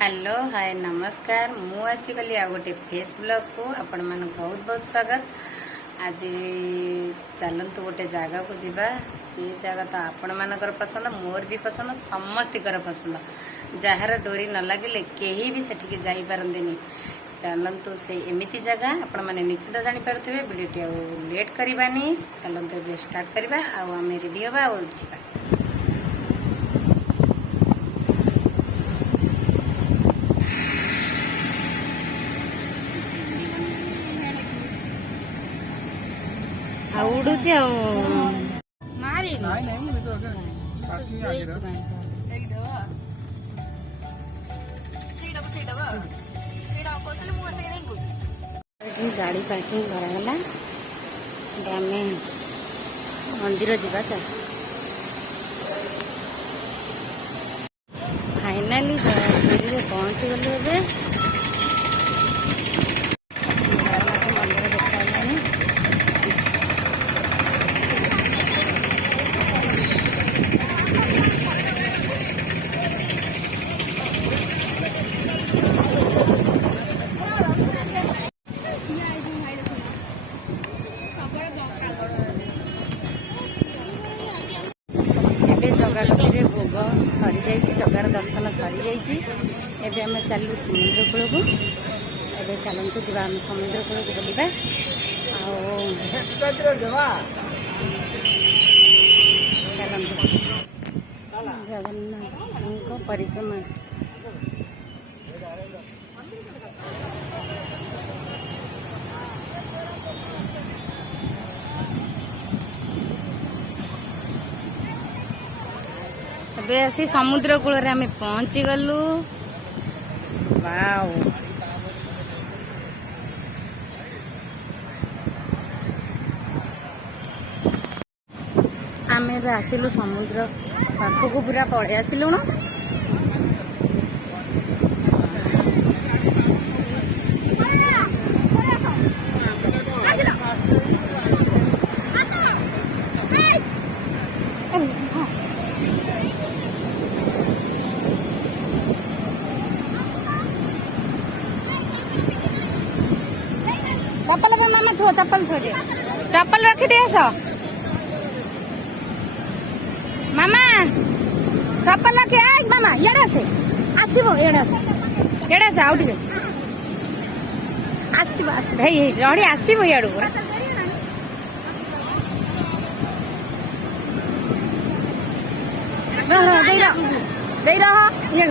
Hello hi नमस्कार मु आसीगली आ गोटे फेस ब्लॉग को आपण मान बहुत बहुत स्वागत। आज चलतु गोटे जगह को जीवा सी जगह तो आपण मानकर पसंद मोर भी पसंद समस्तर पसंद जार डोरी न लगे कहीं भी सेठिक जाई पारंदिनी। चलतु से एमती जगह आपण मैंने निश्चित जानीपारे वीडियो लेट करवानी। चलतु स्टार्ट करवा आम रेडी हवा और जीवा। उड़ुची गाड़ी पार्किंग कराला आम मंदिर जावा। चल फाइनाली पुरी पहुंच गलु। ए मंदिर देखा जगार भोग सरी जा जगार दर्शन सरी जा आम चलू समुद्र कूल को। ए चलतु जा समुद्र कूल को बुलवा जगन्नाथ परिक्रमा। ଏବେ ଆସି ସମୁଦ୍ର କୂଳରେ ଆମେ ପହଞ୍ଚି ଗଲୁ। ୱାଓ ଆମେ ଏବେ ଆସିଲୁ ସମୁଦ୍ର ପାଖକୁ ପୁରା ପଳେଇ ଆସିଲୁଣୁ। चप्पल पे मामा छो चप्पल छोड़े चप्पल रखी दे सो मामा चप्पल रखे आ मामा एड़ा से आसीबो एड़ा से आउट के आसीबो आस भाई रड़ी आसीबो एड़ू दे रहा ये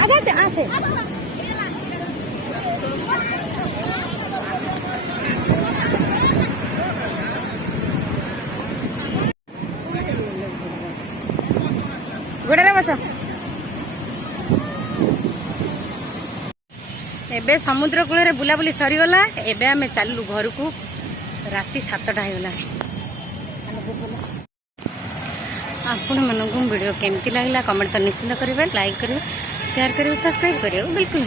अच्छा आसे गोड़े बस। एबे समुद्र कूल बुलाबुली सरीगला। एबे आम चलू घर को। राति 7टा होगा। आपण मानक वीडियो केमती लगला कमेंट तो निश्चित करेंगे, लाइक करेंगे, शेयर करेंगे, सब्सक्राइब करेंगे बिल्कुल।